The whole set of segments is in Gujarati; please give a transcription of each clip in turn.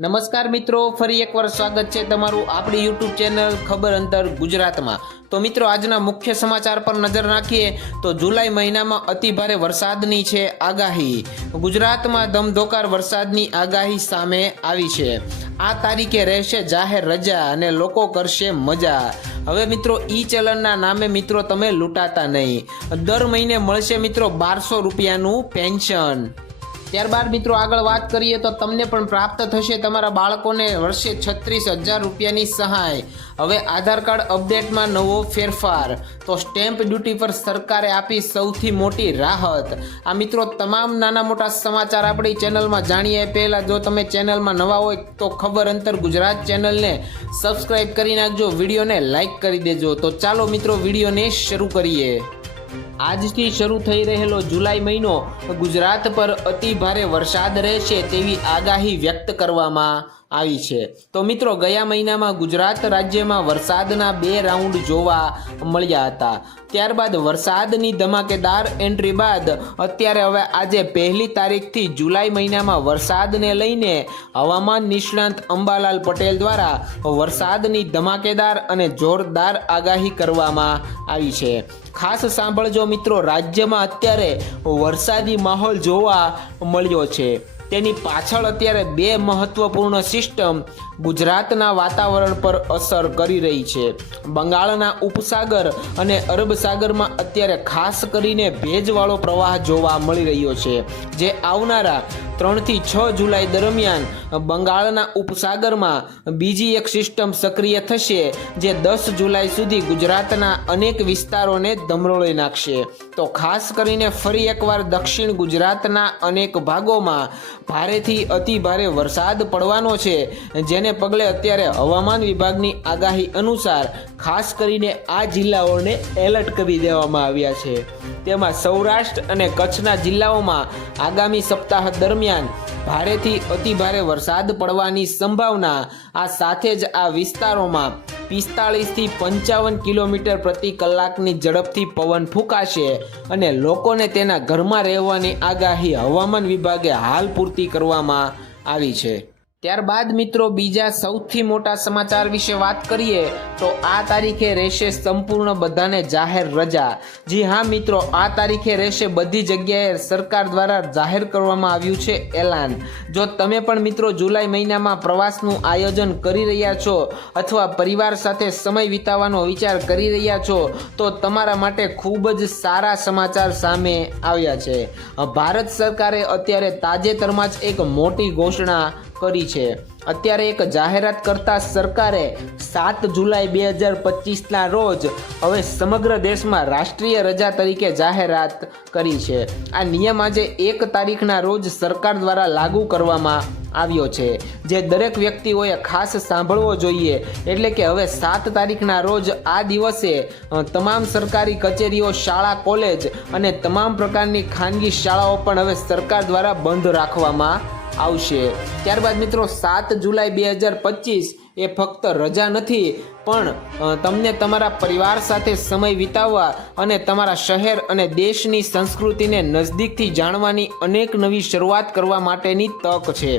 નમસ્કાર મિત્રો, ફરી એકવાર સ્વાગત છે તમારું આપણી યુટ્યુબ ચેનલ ખબર અંતર ગુજરાતમાં. તો મિત્રો, આજના મુખ્ય સમાચાર પર નજર નાખીએ તો જુલાઈ મહિનામાં અતિ ભારે વરસાદની છે આગાહી. ગુજરાતમાં ધમધોકાર વરસાદની આગાહી સામે આવી છે. આ તારીખે રહેશે જાહેર રજા અને લોકો કરશે મજા. હવે મિત્રો, ઈ ચલણના નામે મિત્રો તમે લૂંટાતા નહીં. દર મહિને મળશે મિત્રો બારસો રૂપિયાનું પેન્શન. ત્યારબાદ મિત્રો આગળ વાત કરીએ તો તમને પણ પ્રાપ્ત થશે તમારા બાળકોને વર્ષે છત્રીસ હજાર રૂપિયાની સહાય. હવે આધાર કાર્ડ અપડેટમાં નવો ફેરફાર. તો સ્ટેમ્પ ડ્યુટી પર સરકારે આપી સૌથી મોટી રાહત. આ મિત્રો તમામ નાના મોટા સમાચાર આપણી ચેનલમાં જાણીએ. પહેલાં જો તમે ચેનલમાં નવા હોય તો ખબર અંતર ગુજરાત ચેનલને સબસ્ક્રાઈબ કરી નાખજો. વિડીયોને લાઇક કરી દેજો. તો ચાલો મિત્રો વિડીયોને શરૂ કરીએ. આજથી શરૂ થઈ રહેલો જુલાઈ મહિનો ગુજરાત પર અતિ ભારે વરસાદ રહેશે તેવી આગાહી વ્યક્ત કરવામાં આવી છે. તો મિત્રો, ગયા મહિનામાં ગુજરાત રાજ્યમાં વરસાદના બે રાઉન્ડ જોવા મળ્યા હતા. ત્યારબાદ વરસાદની ધમાકેદાર એન્ટ્રી બાદ અત્યારે હવે આજે પહેલી તારીખથી જુલાઈ મહિનામાં વરસાદને લઈને હવામાન નિષ્ણાંત અંબાલાલ પટેલ દ્વારા વરસાદની ધમાકેદાર અને જોરદાર આગાહી કરવામાં આવી છે. ખાસ સાંભળજો મિત્રો, રાજ્યમાં અત્યારે વરસાદી માહોલ જોવા મળ્યો છે. તેની પાછળ અત્યારે બે મહત્વપૂર્ણ સિસ્ટમ ગુજરાતના વાતાવરણ પર અસર કરી રહી છે. બંગાળના ઉપસાગર અને અરબ સાગરમાં અત્યારે ખાસ કરીને ભેજવાળો પ્રવાહ જોવા મળી રહ્યો છે, જે આવનારા ત્રણથી છ જુલાઈ દરમિયાન બંગાળના ઉપસાગરમાં બીજી એક સિસ્ટમ સક્રિય થશે, જે દસ જુલાઈ સુધી ગુજરાતના અનેક વિસ્તારોને ધમરોળી નાખશે. તો ખાસ કરીને ફરી એકવાર દક્ષિણ ગુજરાતના અનેક ભાગોમાં ભારેથી અતિ ભારે વરસાદ પડવાનો છે, જેને પગલે અત્યારે હવામાન વિભાગની આગાહી અનુસાર ખાસ કરીને આ જિલ્લાઓને એલર્ટ કરી દેવામાં આવ્યા છે. તેમાં સૌરાષ્ટ્ર અને કચ્છના જિલ્લાઓમાં આગામી સપ્તાહ દરમિયાન ભારેથી અતિ ભારે વરસાદ પડવાની સંભાવના આ સાથે જ આ વિસ્તારોમાં પિસ્તાળીસથી પંચાવન કિલોમીટર પ્રતિ કલાકની ઝડપથી પવન ફૂંકાશે અને લોકોને તેના ઘરમાં રહેવાની આગાહી હવામાન વિભાગે હાલ પૂરતી કરવામાં આવી છે. ત્યારબાદ મિત્રો બીજા સૌથી મોટા સમાચાર વિશે વાત કરીએ, તો આ તારીખે રહેશે સંપૂર્ણ બધાને જાહેર રજા. જી હા મિત્રો, આ તારીખે રહેશે બધી જગ્યાએ સરકાર દ્વારા જાહેર કરવામાં આવ્યું છે એલાન. જો તમે પણ મિત્રો જુલાઈ મહિનામાં પ્રવાસનું આયોજન કરી રહ્યા છો અથવા પરિવાર સાથે સમય વિતાવવાનો વિચાર કરી રહ્યા છો, તો તમારા માટે ખૂબ જ સારા સમાચાર સામે આવ્યા છે. ભારત સરકારે અત્યારે તાજેતરમાં જ એક મોટી ઘોષણા કરી છે. અત્યારે એક જાહેરાત કરતા સરકારે સાત જુલાઈ બે હજાર પચીસના રોજ હવે સમગ્ર દેશમાં રાષ્ટ્રીય રજા તરીકે જાહેરાત કરી છે. આ નિયમ આજે એક તારીખના રોજ સરકાર દ્વારા લાગુ કરવામાં આવ્યો છે. જે દરેક વ્યક્તિઓએ ખાસ સાંભળવો જોઈએ. એટલે કે હવે સાત તારીખના રોજ આ દિવસે તમામ સરકારી કચેરીઓ, શાળા, કોલેજ અને તમામ પ્રકારની ખાનગી શાળાઓ પણ હવે સરકાર દ્વારા બંધ રાખવામાં આવશે. ત્યારબાદ મિત્રો સાત જુલાઈ બે હજાર પચીસ એ ફક્ત રજા નથી, પણ તમને તમારા પરિવાર સાથે સમય વિતાવવા અને તમારા શહેર અને દેશની સંસ્કૃતિને નજદીકથી જાણવાની અનેક નવી શરૂઆત કરવા માટેની તક છે.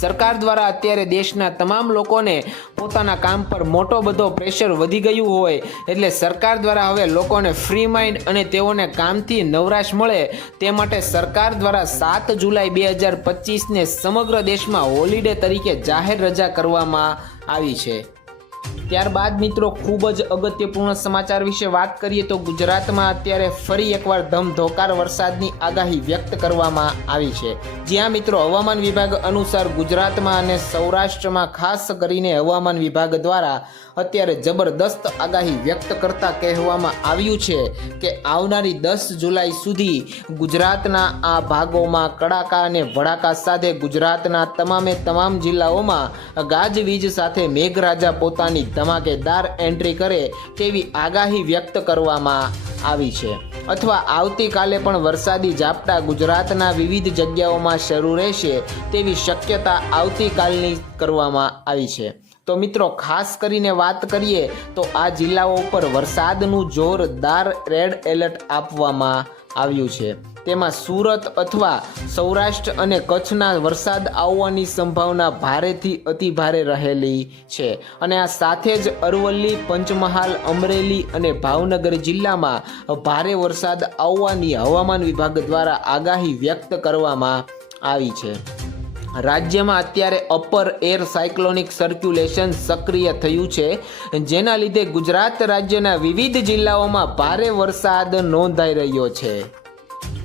સરકાર દ્વારા અત્યારે દેશના તમામ લોકોને પોતાના કામ પર મોટો બધો પ્રેશર વધી ગયું હોય, એટલે સરકાર દ્વારા હવે લોકોને ફ્રી માઇન્ડ અને તેઓને કામથી નવરાશ મળે, તે માટે સરકાર દ્વારા સાત જુલાઈ બે હજાર પચીસને સમગ્ર દેશમાં હોલિડે તરીકે જાહેર રજા કરવામાં આવી છે. ત્યારબાદ મિત્રો, ખૂબ જ અગત્યપૂર્ણ સમાચાર વિશે વાત કરીએ તો ગુજરાતમાં અત્યારે ફરી એકવાર ધમધોકાર વરસાદની આગાહી વ્યક્ત કરવામાં આવી છે. જ્યાં મિત્રો, હવામાન વિભાગ અનુસાર ગુજરાતમાં અને સૌરાષ્ટ્રમાં ખાસ કરીને હવામાન વિભાગ દ્વારા અત્યારે જબરદસ્ત આગાહી વ્યક્ત કરતા કહેવામાં આવ્યું છે કે આવનારી દસ જુલાઈ સુધી ગુજરાતના આ ભાગોમાં કડાકા અને ભડાકા સાથે ગુજરાતના તમામે તમામ જિલ્લાઓમાં ગાજવીજ સાથે મેઘરાજા પોતાની ધમાકેદાર એન્ટ્રી કરે તેવી આગાહી વ્યક્ત કરવામાં આવી છે. અથવા આવતીકાલે પણ વરસાદી ઝાપટા ગુજરાતના વિવિધ જગ્યાઓમાં શરૂ રહેશે તેવી શક્યતા આવતીકાલની કરવામાં આવી છે. તો મિત્રો, ખાસ કરીને વાત કરીએ તો આ જિલ્લાઓ ઉપર વરસાદનું જોરદાર રેડ એલર્ટ આપવામાં આવ્યું છે. તેમાં સુરત અથવા સૌરાષ્ટ્ર અને કચ્છના વરસાદ આવવાની સંભાવના ભારેથી અતિ ભારે રહેલી છે. અને આ સાથે જ અરવલ્લી, પંચમહાલ, અમરેલી અને ભાવનગર જિલ્લામાં ભારે વરસાદ આવવાની હવામાન વિભાગ દ્વારા આગાહી વ્યક્ત કરવામાં આવી છે. રાજ્યમાં અત્યારે અપર એર સાયક્લોનિક સર્ક્યુલેશન સક્રિય થયું છે. જેના લીધે ગુજરાત રાજ્યના વિવિધ જિલ્લાઓમાં ભારે વરસાદ નોંધાઈ રહ્યો છે.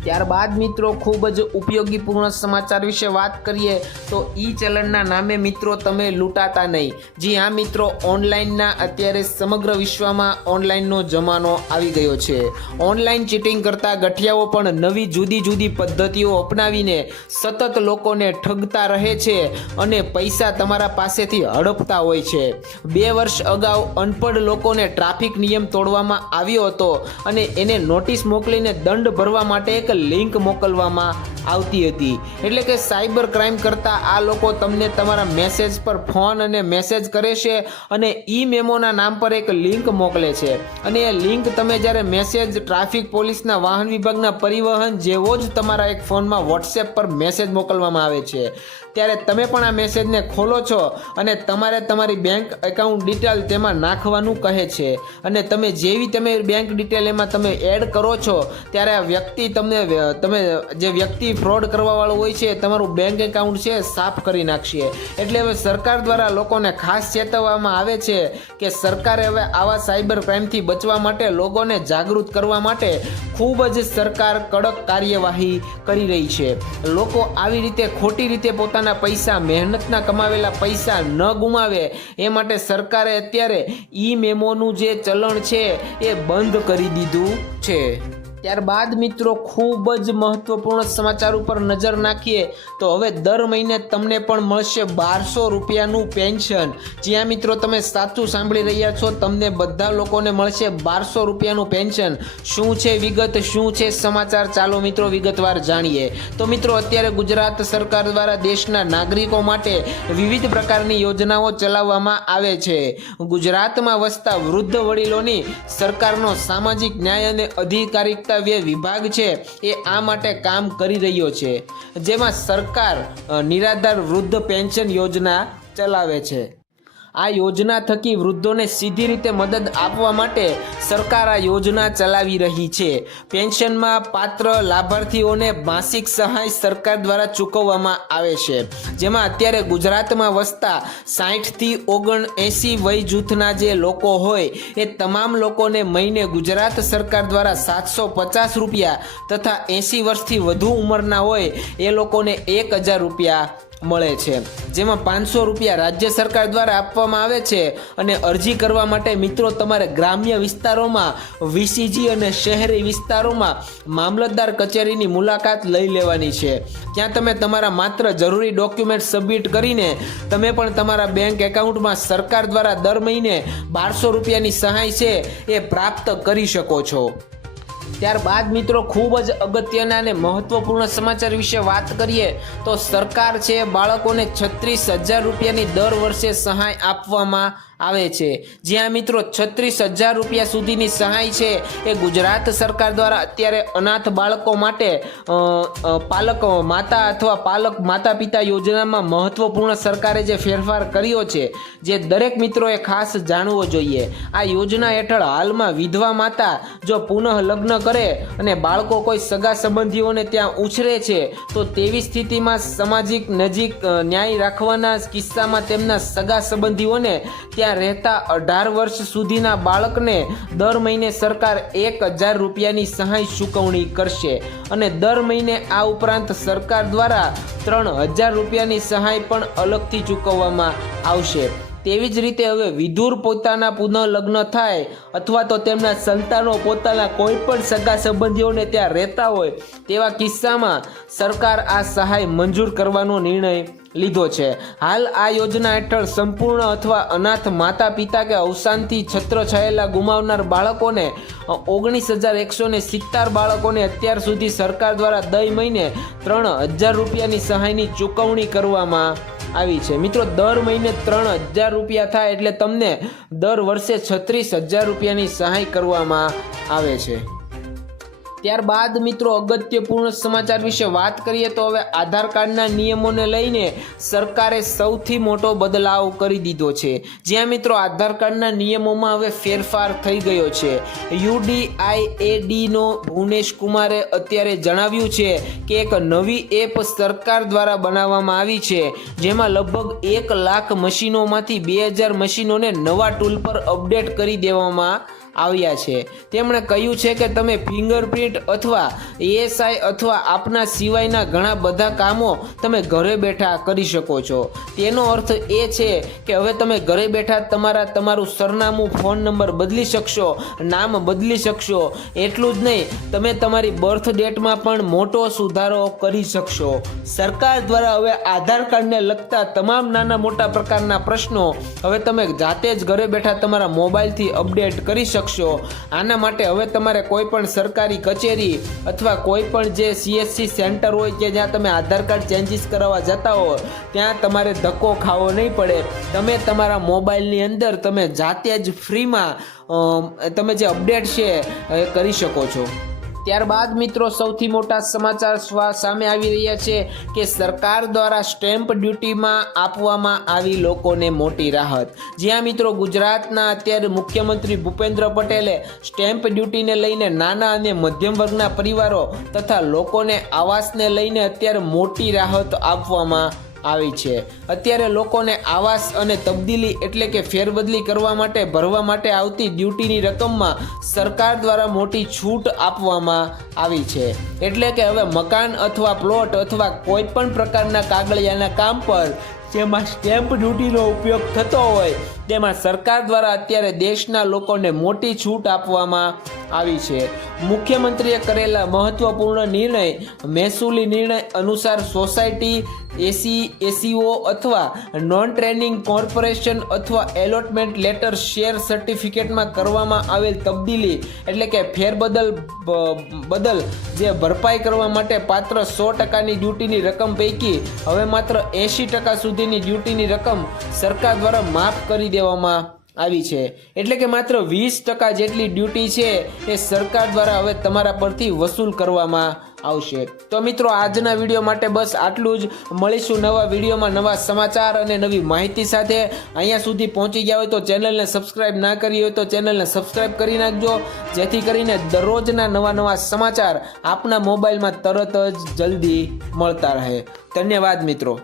ત્યારબાદ મિત્રો ખૂબ જ ઉપયોગીપૂર્ણ સમાચાર વિશે વાત કરીએ તો ઈ ચલણના નામે મિત્રો તમે લૂંટાતા નહીં. જી હા મિત્રો, ઓનલાઈનના અત્યારે સમગ્ર વિશ્વમાં ઓનલાઈનનો જમાનો આવી ગયો છે. ઓનલાઈન ચીટિંગ કરતા ગઠિયાઓ પણ નવી જુદી જુદી પદ્ધતિઓ અપનાવીને સતત લોકોને ઠગતા રહે છે અને પૈસા તમારા પાસેથી હડપતા હોય છે. બે વર્ષ અગાઉ અનપઢ લોકોને ટ્રાફિક નિયમ તોડવામાં આવ્યો હતો અને એને નોટિસ મોકલીને દંડ ભરવા માટે એક લિંક મોકલવામાં આવતી હતી. એટલે કે સાયબર ક્રાઇમ કરતા આ લોકો તમને તમારા મેસેજ પર ફોન અને મેસેજ કરે છે અને ઈ મેમોના નામ પર એક લિંક મોકલે છે. અને એ લિંક તમે જ્યારે મેસેજ ટ્રાફિક પોલીસના વાહન વિભાગના પરિવહન જેવો જ તમારા એક ફોનમાં વોટ્સએપ પર મેસેજ મોકલવામાં આવે છે. ત્યારે તમે પણ આ મેસેજને ખોલો છો અને તમારે તમારી બેંક એકાઉન્ટ ડિટેલ તેમાં નાખવાનું કહે છે. અને તમે જેવી તમે બેંક ડિટેલ એમાં તમે એડ કરો છો, ત્યારે આ વ્યક્તિ તમને તમે જે વ્યક્તિ ફ્રોડ કરવાવાળો હોય છે, તમારું બેંક એકાઉન્ટ છે, સાફ કરી નાખશે. એટલે હવે સરકાર દ્વારા લોકોને ખાસ ચેતવવામાં આવે છે કે સરકારે હવે આવા સાયબર ક્રાઇમથી બચવા માટે લોકોને જાગૃત કરવા માટે ખૂબ જ સરકાર કડક કાર્યવાહી કરી રહી છે. લોકો આવી રીતે ખોટી રીતે પોતાના પૈસા, મહેનતના કમાવેલા પૈસા ન ગુમાવે, એ માટે સરકારે અત્યારે ઈ મેમોનું જે ચલણ છે, એ બંધ કરી દીધું છે. ત્યારબાદ મિત્રો, ખૂબ જ મહત્વપૂર્ણ સમાચાર ઉપર નજર નાખીએ તો હવે દર મહિને તમને પણ મળશે બારસો રૂપિયાનું પેન્શન. જ્યાં મિત્રો તમે સાચું સાંભળી રહ્યા છો, તમને બધા લોકોને મળશે બારસો રૂપિયાનું પેન્શન. શું છે વિગત, શું છે સમાચાર? ચાલો મિત્રો વિગતવાર જાણીએ. તો મિત્રો, અત્યારે ગુજરાત સરકાર દ્વારા દેશના નાગરિકો માટે વિવિધ પ્રકારની યોજનાઓ ચલાવવામાં આવે છે. ગુજરાતમાં વસતા વૃદ્ધ વડીલોની સરકારનો સામાજિક ન્યાય અને અધિકારિકતા કર્તવ્ય વિભાગ છે, એ આ માટે કામ કરી રહ્યો છે. જેમાં સરકાર નિરાધાર વૃદ્ધ પેન્શન યોજના ચલાવે છે. આ યોજના થકી વૃદ્ધોને સીધી રીતે મદદ આપવા માટે સરકાર આ યોજના ચલાવી રહી છે. પેન્શનમાં પાત્ર લાભાર્થીઓને માસિક સહાય સરકાર દ્વારા ચૂકવવામાં આવે છે. જેમાં અત્યારે ગુજરાતમાં વસતા સાહીઠથી ઓગણ એંસી વય જૂથના જે લોકો હોય, એ તમામ લોકોને મહિને ગુજરાત સરકાર દ્વારા સાતસો પચાસ રૂપિયા તથા એંસી વર્ષથી વધુ ઉંમરના હોય, એ લોકોને એક હજાર રૂપિયા મળે છે. જેમાં પાંચસો રૂપિયા રાજ્ય સરકાર દ્વારા આપવામાં આવે છે અને અરજી કરવા માટે મિત્રો તમારે ગ્રામ્ય વિસ્તારોમાં, વીસીજી અને શહેરી વિસ્તારોમાં મામલતદાર કચેરીની મુલાકાત લઈ લેવાની છે. ત્યાં તમે તમારા માત્ર જરૂરી ડોક્યુમેન્ટ સબમિટ કરીને તમે પણ તમારા બેંક એકાઉન્ટમાં સરકાર દ્વારા દર મહિને બારસો રૂપિયાની સહાય છે એ પ્રાપ્ત કરી શકો છો. ત્યારબાદ મિત્રો ખૂબ જ અગત્યના અને મહત્વપૂર્ણ સમાચાર વિશે વાત કરીએ તો સરકાર છે બાળકોને છત્રીસ હજાર રૂપિયાની દર વર્ષે સહાય આપવામાં આવે છે. જ્યાં મિત્રો છત્રીસ હજાર રૂપિયા સુધીની સહાય છે એ ગુજરાત સરકાર દ્વારા અત્યારે અનાથ બાળકો માટે પાલક માતા અથવા પાલક માતા પિતા યોજનામાં મહત્વપૂર્ણ સરકારે જે ફેરફાર કર્યો છે, જે દરેક મિત્રોએ ખાસ જાણવો જોઈએ. આ યોજના હેઠળ હાલમાં વિધવા માતા જો પુનઃ લગ્ન કરે અને બાળકો કોઈ સગા સંબંધીઓને ત્યાં ઉછરે છે, તો તેવી સ્થિતિમાં સામાજિક નજીક ન્યાય રાખવાના કિસ્સામાં તેમના સગા સંબંધીઓને ત્યાં રહેતા અઢાર વર્ષ સુધીના બાળકને દર મહિને સરકાર એક હજાર રૂપિયાની સહાય ચૂકવણી કરશે અને દર મહિને આ ઉપરાંત સરકાર દ્વારા ત્રણ હજાર રૂપિયાની સહાય પણ અલગથી ચૂકવવામાં આવશે. તેવી જ રીતે હવે વિધુર પોતાના પુનઃ લગ્ન થાય અથવા તો તેમના સંતાનો પોતાના કોઈ પણ સગા સંબંધીઓને ત્યાં રહેતા હોય તેવા કિસ્સામાં સરકાર આ સહાય મંજૂર કરવાનો નિર્ણય લીધો છે. હાલ આ યોજના હેઠળ સંપૂર્ણ અથવા અનાથ માતા પિતા કે અવસાનથી છત્ર છાયેલા ગુમાવનાર બાળકોને ઓગણીસ હજાર એકસો ને સિત્તેર બાળકોને અત્યાર સુધી સરકાર દ્વારા દર મહિને ત્રણ હજાર રૂપિયાની સહાયની ચૂકવણી કરવામાં આવી છે. મિત્રો, દર મહિને ત્રણ હજાર રૂપિયા થાય એટલે તમને દર વર્ષે છત્રીસ હજાર રૂપિયાની સહાય કરવામાં આવે છે. ત્યારબાદ મિત્રો અગત્યપૂર્ણ સમાચાર વિશે વાત કરીએ તો હવે આધાર કાર્ડના નિયમોને લઈને સરકારે સૌથી મોટો બદલાવ કરી દીધો છે. જ્યાં મિત્રો આધાર કાર્ડના નિયમોમાં હવે ફેરફાર થઈ ગયો છે. યુડીઆઈએડીનો ભુવનેશ કુમારે અત્યારે જણાવ્યું છે કે એક નવી એપ સરકાર દ્વારા બનાવવામાં આવી છે, જેમાં લગભગ એક લાખ મશીનોમાંથી બે હજાર મશીનોને નવા ટૂલ પર અપડેટ કરી દેવામાં આવ્યા છે. તેમણે કહ્યું છે કે તમે ફિંગરપ્રિન્ટ અથવા એએસઆઈ અથવા આપના સિવાયના ઘણા બધા કામો તમે ઘરે બેઠા કરી શકો છો. તેનો અર્થ એ છે કે હવે તમે ઘરે બેઠા તમારા તમારું સરનામું, ફોન નંબર બદલી શકશો, નામ બદલી શકશો. એટલું જ નહીં, તમે તમારી બર્થ ડેટમાં પણ મોટો સુધારો કરી શકશો. સરકાર દ્વારા હવે આધાર કાર્ડને લગતા તમામ નાના મોટા પ્રકારના પ્રશ્નો હવે તમે જાતે જ ઘરે બેઠા તમારા મોબાઈલથી અપડેટ કરી શકશો આના માટે હવે તમારે કોઈ પણ સરકારી કચેરી અથવા કોઈ પણ જે સીએસસી સેન્ટર હોય કે જ્યાં તમે આધાર કાર્ડ ચેન્જીસ કરાવવા જતા હો, ત્યાં તમારે ધક્કો ખાવો નહીં પડે. તમે તમારા મોબાઈલની અંદર તમે જાતે જ ફ્રીમાં તમે જે અપડેટ છે એ કરી શકો છો. ત્યારબાદ મિત્રો સૌથી મોટા સમાચાર સામે આવી રહ્યા છે કે સરકાર દ્વારા સ્ટેમ્પ ડ્યુટીમાં આપવામાં આવી લોકોને મોટી રાહત. જ્યાં મિત્રો ગુજરાતના અત્યારે મુખ્યમંત્રી ભૂપેન્દ્ર પટેલે સ્ટેમ્પ ડ્યુટીને લઈને નાના અને મધ્યમ વર્ગના પરિવારો તથા લોકોને આવાસને લઈને અત્યારે મોટી રાહત આપવામાં આવી છે. અત્યારે લોકોને આવાસ અને તબદીલી એટલે કે ફેરબદલી કરવા માટે, ભરવા માટે આવતી ડ્યુટીની રકમમાં સરકાર દ્વારા મોટી છૂટ આપવામાં આવી છે. એટલે કે હવે મકાન અથવા પ્લોટ અથવા કોઈ પણ પ્રકારના કાગળિયાના કામ પર જેમાં સ્ટેમ્પ ડ્યુટીનો ઉપયોગ થતો હોય તેમાં સરકાર દ્વારા અત્યારે દેશના લોકોને મોટી છૂટ આપવામાં આવી છે. મુખ્યમંત્રીએ કરેલા મહત્વપૂર્ણ નિર્ણય, મહેસૂલી નિર્ણય અનુસાર સોસાયટી, એસી એસીઓ અથવા નોન ટ્રેનિંગ કોર્પોરેશન અથવા એલોટમેન્ટ લેટર શેર સર્ટિફિકેટમાં કરવામાં આવેલ તબદીલી એટલે કે ફેરબદલ બદલ જે ભરપાઈ કરવા માટે પાત્ર સો ટકાની ડ્યુટીની રકમ પૈકી હવે માત્ર એંશી ટકા સુધીની ડ્યુટીની રકમ સરકાર દ્વારા માફ કરી દેવામાં આવી છે. એટલે કે માત્ર વીસ ટકા જેટલી ડ્યુટી છે એ સરકાર દ્વારા હવે તમારા પરથી વસૂલ કરવામાં આવશે. તો મિત્રો, આજના વીડિયો માટે બસ આટલું જ. મળીશું નવા વિડીયોમાં નવા સમાચાર અને નવી માહિતી સાથે. અહીંયા સુધી પહોંચી ગયા હોય તો ચેનલને સબસ્ક્રાઇબ ના કરી હોય તો ચેનલને સબસ્ક્રાઇબ કરી નાખજો. જેથી કરીને દરરોજના નવા નવા સમાચાર આપના મોબાઈલમાં તરત જ જલ્દી મળતા રહે. ધન્યવાદ મિત્રો.